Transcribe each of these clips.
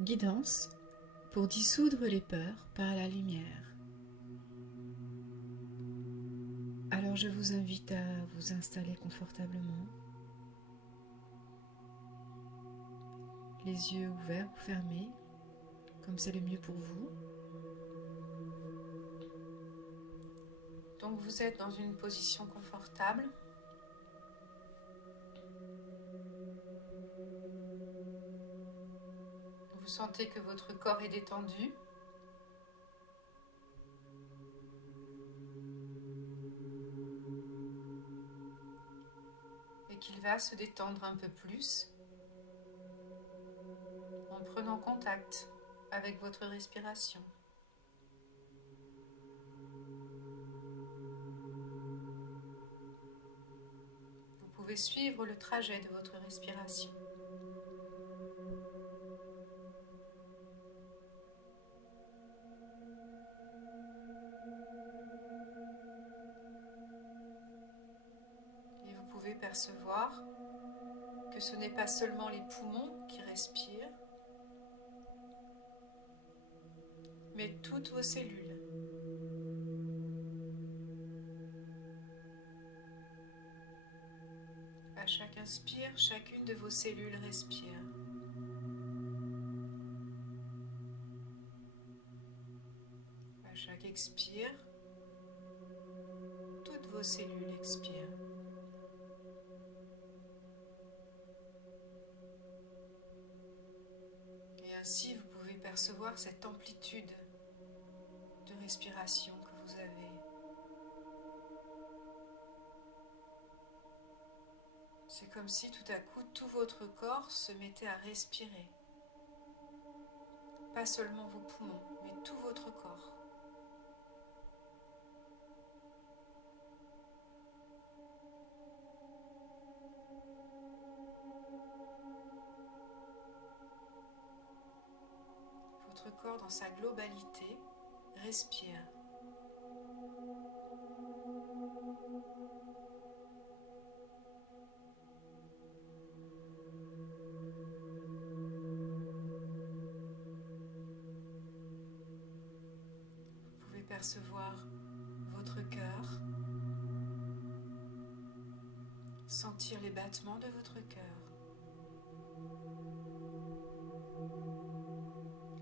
Guidance pour dissoudre les peurs par la lumière. Alors je vous invite à vous installer confortablement, les yeux ouverts ou fermés, comme c'est le mieux pour vous. Donc vous êtes dans une position confortable. Vous sentez que votre corps est détendu. Et qu'il va se détendre un peu plus en prenant contact avec votre respiration. Vous pouvez suivre le trajet de votre respiration. Et vous pouvez percevoir que ce n'est pas seulement les poumons qui respirent, mais toutes vos cellules. À chaque inspire, chacune de vos cellules respire. À chaque expire, toutes vos cellules expirent. Et ainsi, vous pouvez percevoir cette amplitude de respiration que vous avez. C'est comme si tout à coup, tout votre corps se mettait à respirer. Pas seulement vos poumons, mais tout votre corps. Votre corps dans sa globalité respire. Vous pouvez percevoir votre cœur, sentir les battements de votre cœur,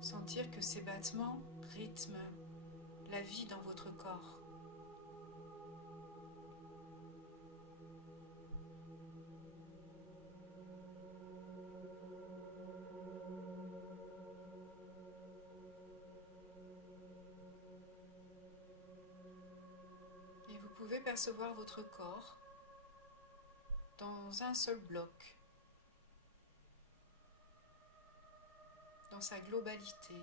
sentir que ces battements rythment la vie dans votre corps. Et vous pouvez percevoir votre corps dans un seul bloc, dans sa globalité.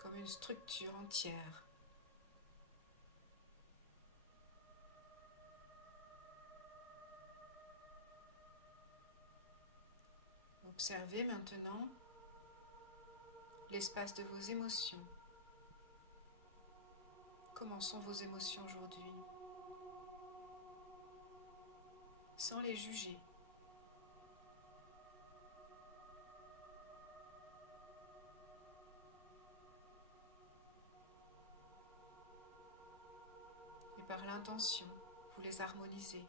Comme une structure entière. Observez maintenant l'espace de vos émotions. Comment sont vos émotions aujourd'hui? Sans les juger. Et par l'intention, vous les harmonisez.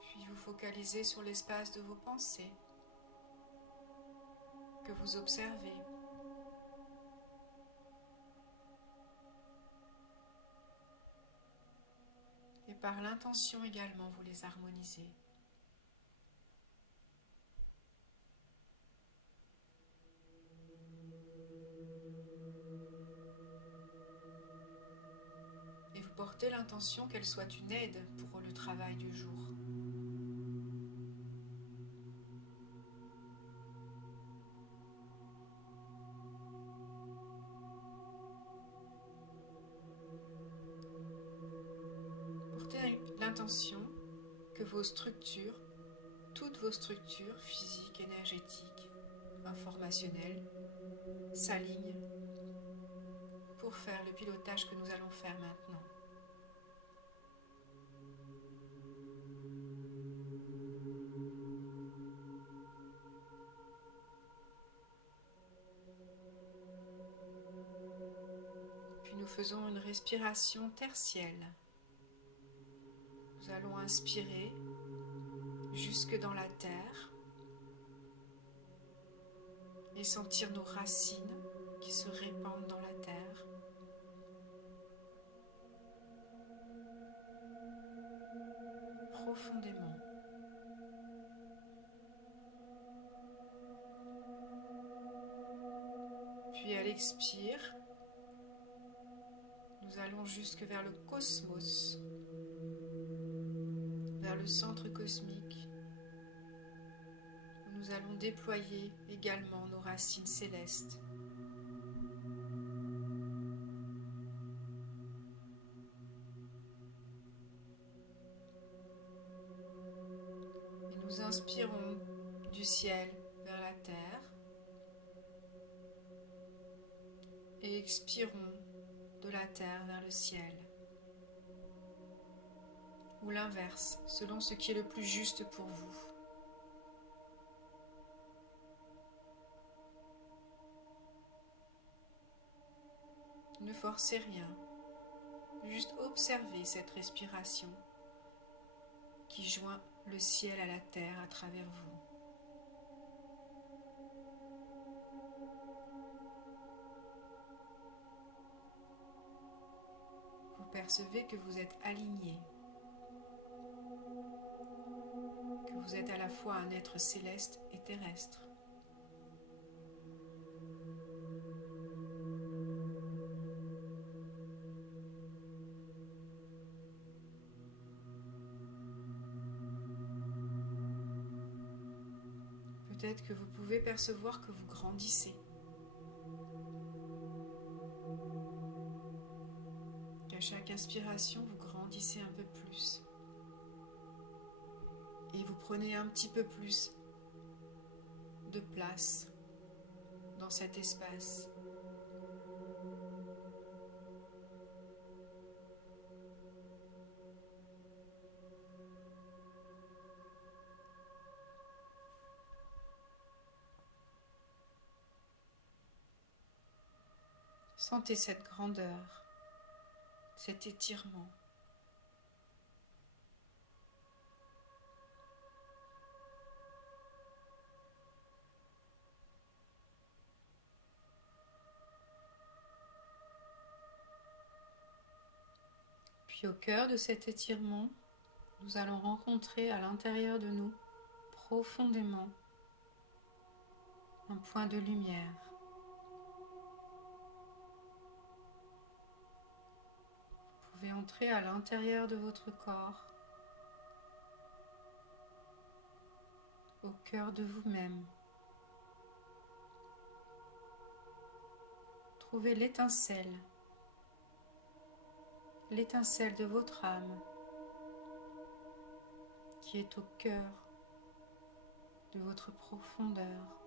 Puis vous focalisez sur l'espace de vos pensées que vous observez. Et par l'intention également, vous les harmonisez. Et vous portez l'intention qu'elle soit une aide pour le travail du jour. Portez l'intention que vos structures toutes vos structures physiques, énergétiques, informationnelles s'alignent pour faire le pilotage que nous allons faire maintenant. Puis nous faisons une respiration tertielle. Nous allons inspirer jusque dans la terre et sentir nos racines qui se répandent dans la terre. Profondément. Puis à l'expire, nous allons jusque vers le cosmos, vers le centre cosmique, où nous allons déployer également nos racines célestes. Et nous inspirons du ciel vers la terre et expirons de la terre vers le ciel. Ou l'inverse, selon ce qui est le plus juste pour vous. Ne forcez rien, juste observez cette respiration qui joint le ciel à la terre à travers vous. Vous percevez que vous êtes aligné, que vous êtes à la fois un être céleste et terrestre. Peut-être que vous pouvez percevoir que vous grandissez, qu'à chaque inspiration, vous grandissez un peu plus. Et vous prenez un petit peu plus de place dans cet espace. Sentez cette grandeur, cet étirement. Puis au cœur de cet étirement, nous allons rencontrer à l'intérieur de nous, profondément, un point de lumière. Vous pouvez entrer à l'intérieur de votre corps, au cœur de vous-même. Trouvez l'étincelle de votre âme qui est au cœur de votre profondeur.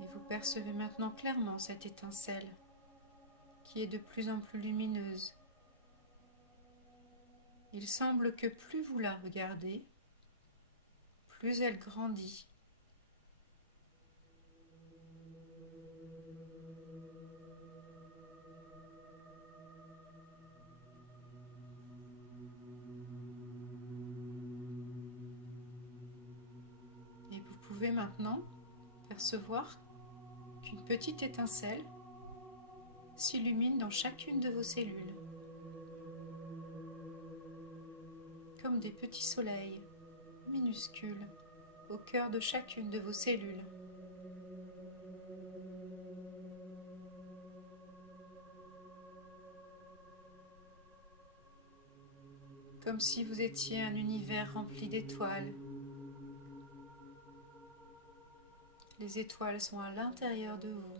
Et vous percevez maintenant clairement cette étincelle qui est de plus en plus lumineuse. Il semble que plus vous la regardez, plus elle grandit. Et vous pouvez maintenant percevoir qu'une petite étincelle s'illumine dans chacune de vos cellules, comme des petits soleils minuscules au cœur de chacune de vos cellules. Comme si vous étiez un univers rempli d'étoiles. Les étoiles sont à l'intérieur de vous.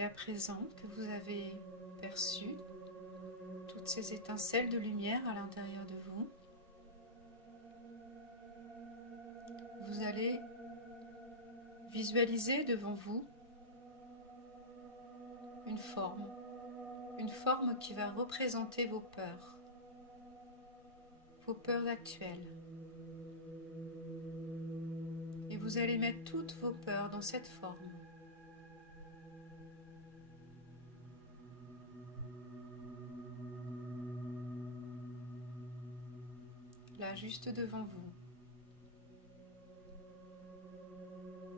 Et à présent que vous avez perçu toutes ces étincelles de lumière à l'intérieur de vous, vous allez visualiser devant vous une forme qui va représenter vos peurs actuelles. Et vous allez mettre toutes vos peurs dans cette forme. Là, juste devant vous.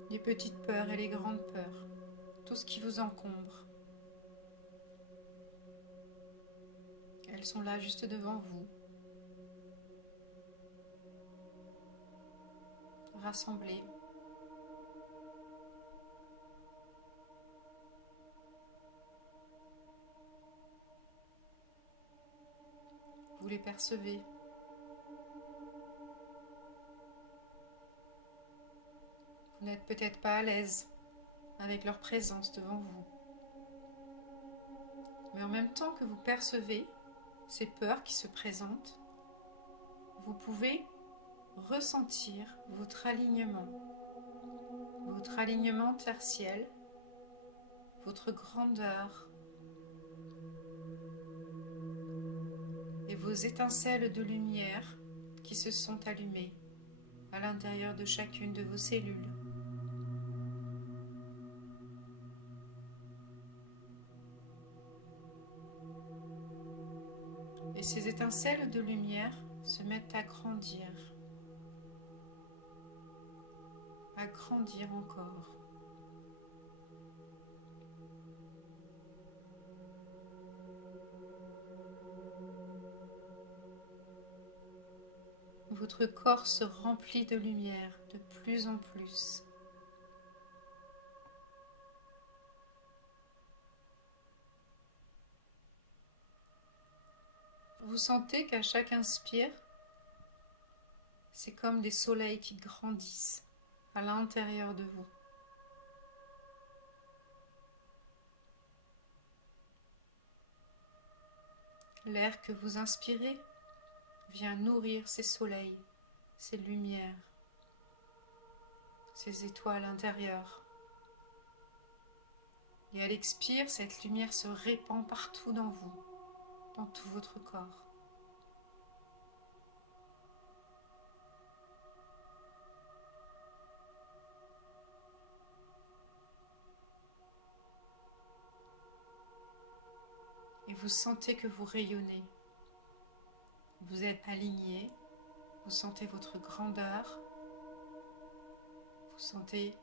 Les petites peurs et les grandes peurs, tout ce qui vous encombre. Elles sont là juste devant vous, rassemblées. Vous les percevez. Vous n'êtes peut-être pas à l'aise avec leur présence devant vous. Mais en même temps que vous percevez ces peurs qui se présentent, vous pouvez ressentir votre alignement tertiel, votre grandeur et vos étincelles de lumière qui se sont allumées à l'intérieur de chacune de vos cellules. Et ces étincelles de lumière se mettent à grandir encore. Votre corps se remplit de lumière de plus en plus. Vous sentez qu'à chaque inspire, c'est comme des soleils qui grandissent à l'intérieur de vous. L'air que vous inspirez vient nourrir ces soleils, ces lumières, ces étoiles intérieures. Et à l'expire, cette lumière se répand partout dans vous, dans tout votre corps. Et vous sentez que vous rayonnez. Vous êtes aligné, vous sentez votre grandeur, vous sentez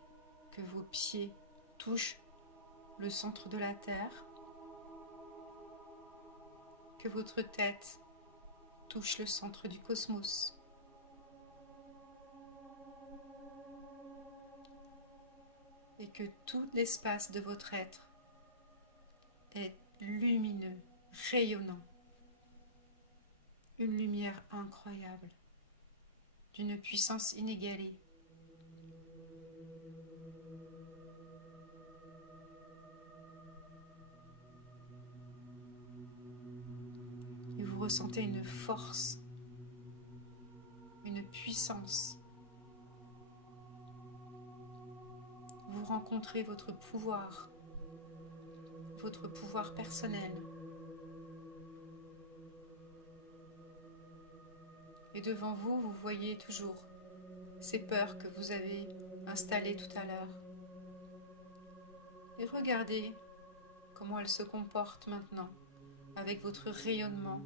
que vos pieds touchent le centre de la terre, que votre tête touche le centre du cosmos. Et que tout l'espace de votre être est lumineux, rayonnant. Une lumière incroyable, d'une puissance inégalée. Et vous ressentez une force, une puissance. Vous rencontrez votre pouvoir personnel. Et devant vous, vous voyez toujours ces peurs que vous avez installées tout à l'heure. Et regardez comment elles se comportent maintenant avec votre rayonnement.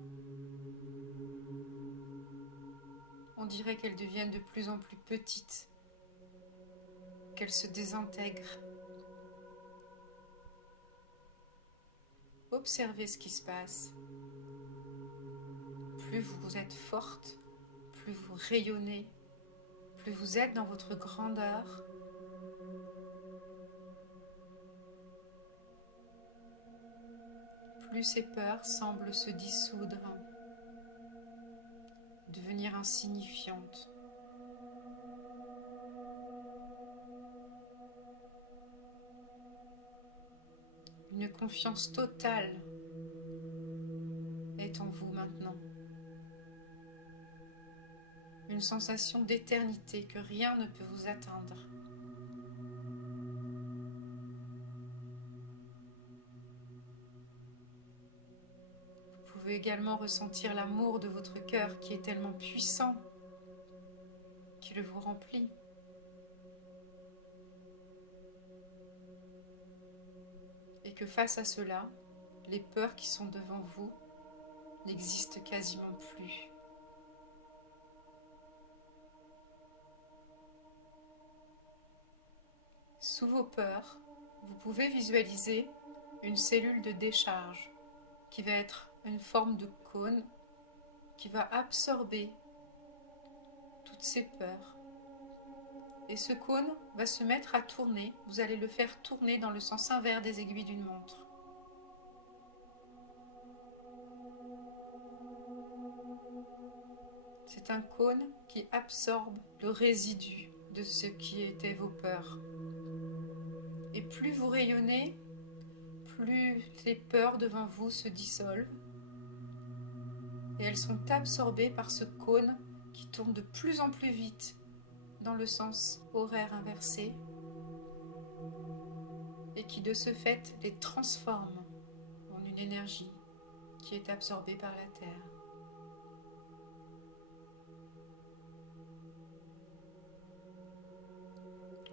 On dirait qu'elles deviennent de plus en plus petites, qu'elles se désintègrent. Observez ce qui se passe. Plus vous êtes forte, plus vous rayonnez, plus vous êtes dans votre grandeur, plus ces peurs semblent se dissoudre, devenir insignifiantes. Une confiance totale est en vous maintenant. Une sensation d'éternité, que rien ne peut vous atteindre. Vous pouvez également ressentir l'amour de votre cœur qui est tellement puissant, qui le vous remplit. Et que face à cela, les peurs qui sont devant vous n'existent quasiment plus. Sous vos peurs, vous pouvez visualiser une cellule de décharge qui va être une forme de cône qui va absorber toutes ces peurs. Et ce cône va se mettre à tourner. Vous allez le faire tourner dans le sens inverse des aiguilles d'une montre. C'est un cône qui absorbe le résidu de ce qui étaient vos peurs. Et plus vous rayonnez, plus les peurs devant vous se dissolvent. Et elles sont absorbées par ce cône qui tourne de plus en plus vite dans le sens horaire inversé et qui de ce fait les transforme en une énergie qui est absorbée par la Terre.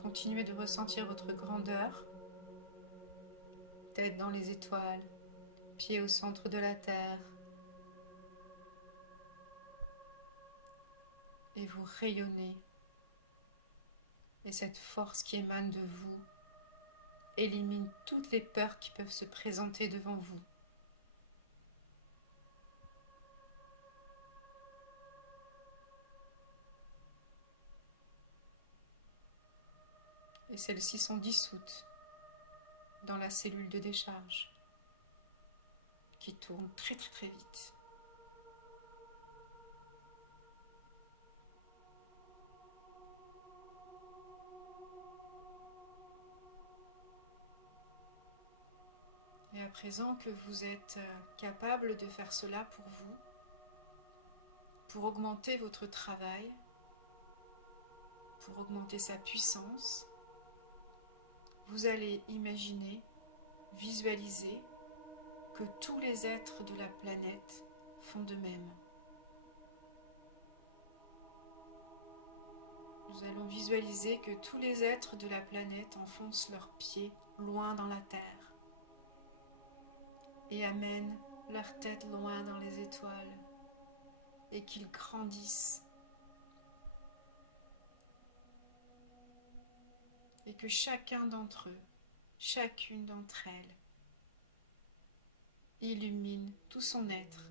Continuez de ressentir votre grandeur, tête dans les étoiles, pieds au centre de la Terre, et vous rayonnez. Et cette force qui émane de vous élimine toutes les peurs qui peuvent se présenter devant vous. Et celles-ci sont dissoutes dans la cellule de décharge qui tourne très très très vite. Et à présent que vous êtes capable de faire cela pour vous, pour augmenter votre travail, pour augmenter sa puissance, vous allez imaginer, visualiser que tous les êtres de la planète font de même. Nous allons visualiser que tous les êtres de la planète enfoncent leurs pieds loin dans la terre et amènent leur tête loin dans les étoiles et qu'ils grandissent. Et que chacun d'entre eux, chacune d'entre elles, illumine tout son être,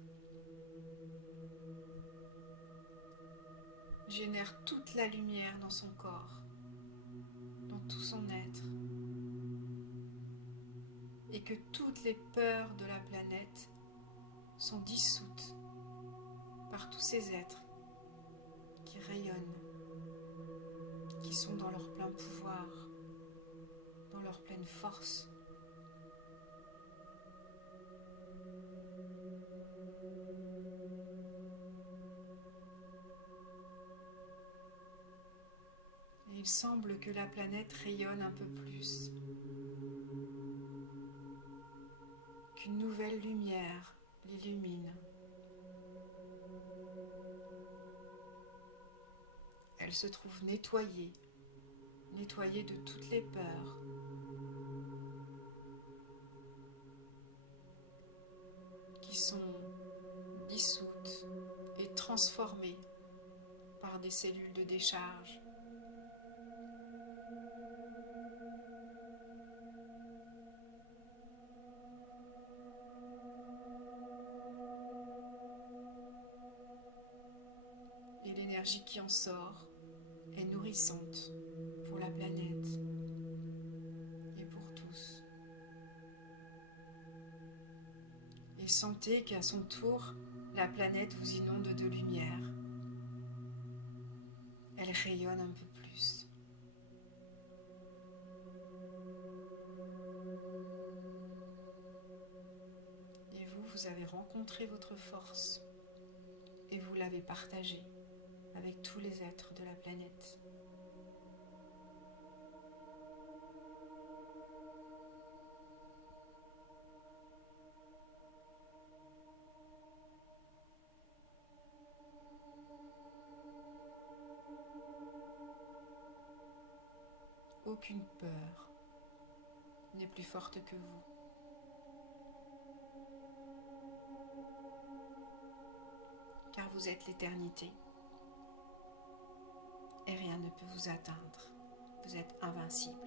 génère toute la lumière dans son corps, dans tout son être, et que toutes les peurs de la planète sont dissoutes par tous ces êtres qui rayonnent, qui sont dans leur plein pouvoir, dans leur pleine force. Et il semble que la planète rayonne un peu plus, qu'une nouvelle lumière l'illumine. Elle se trouve nettoyée de toutes les peurs. Qui sont dissoutes et transformées par des cellules de décharge. Et l'énergie qui en sort est nourrissante pour la planète et pour tous. Et sentez qu'à son tour, la planète vous inonde de lumière. Elle rayonne un peu plus. vous avez rencontré votre force et vous l'avez partagée avec tous les êtres de la planète. Aucune peur n'est plus forte que vous. Car vous êtes l'éternité et rien ne peut vous atteindre. Vous êtes invincible.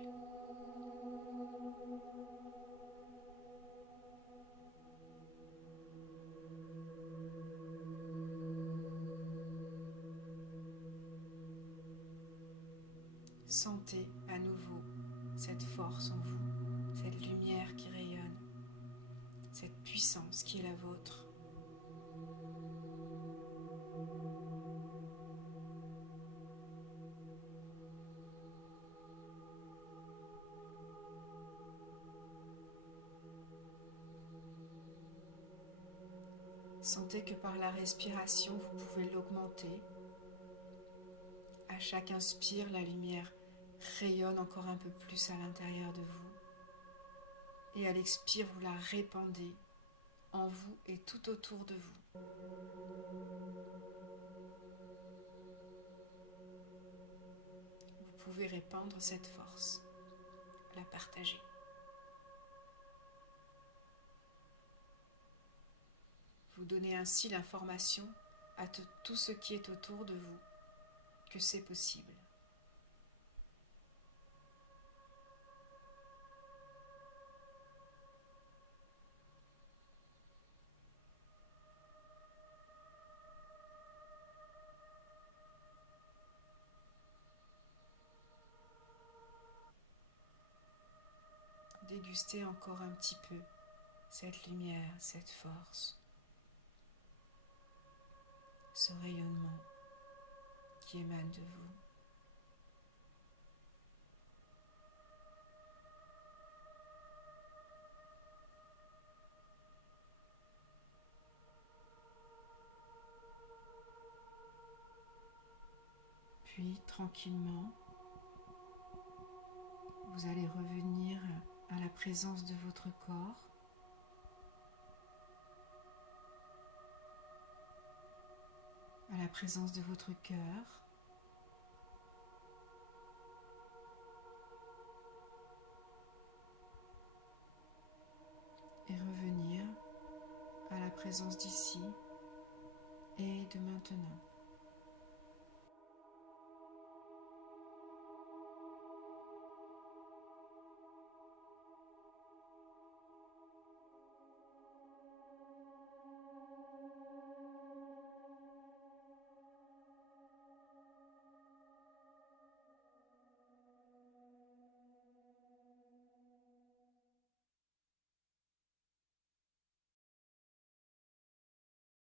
Sentez à nouveau cette force en vous, cette lumière qui rayonne, cette puissance qui est la vôtre. Sentez que par la respiration, vous pouvez l'augmenter. À chaque inspire, la lumière rayonne encore un peu plus à l'intérieur de vous. Et à l'expire, vous la répandez en vous et tout autour de vous. Vous pouvez répandre cette force, la partager. Vous donnez ainsi l'information à tout ce qui est autour de vous que c'est possible. Dégustez encore un petit peu cette lumière, cette force, ce rayonnement qui émane de vous. Puis, tranquillement, vous allez revenir à la présence de votre corps. À la présence de votre cœur. Et revenir à la présence d'ici et de maintenant.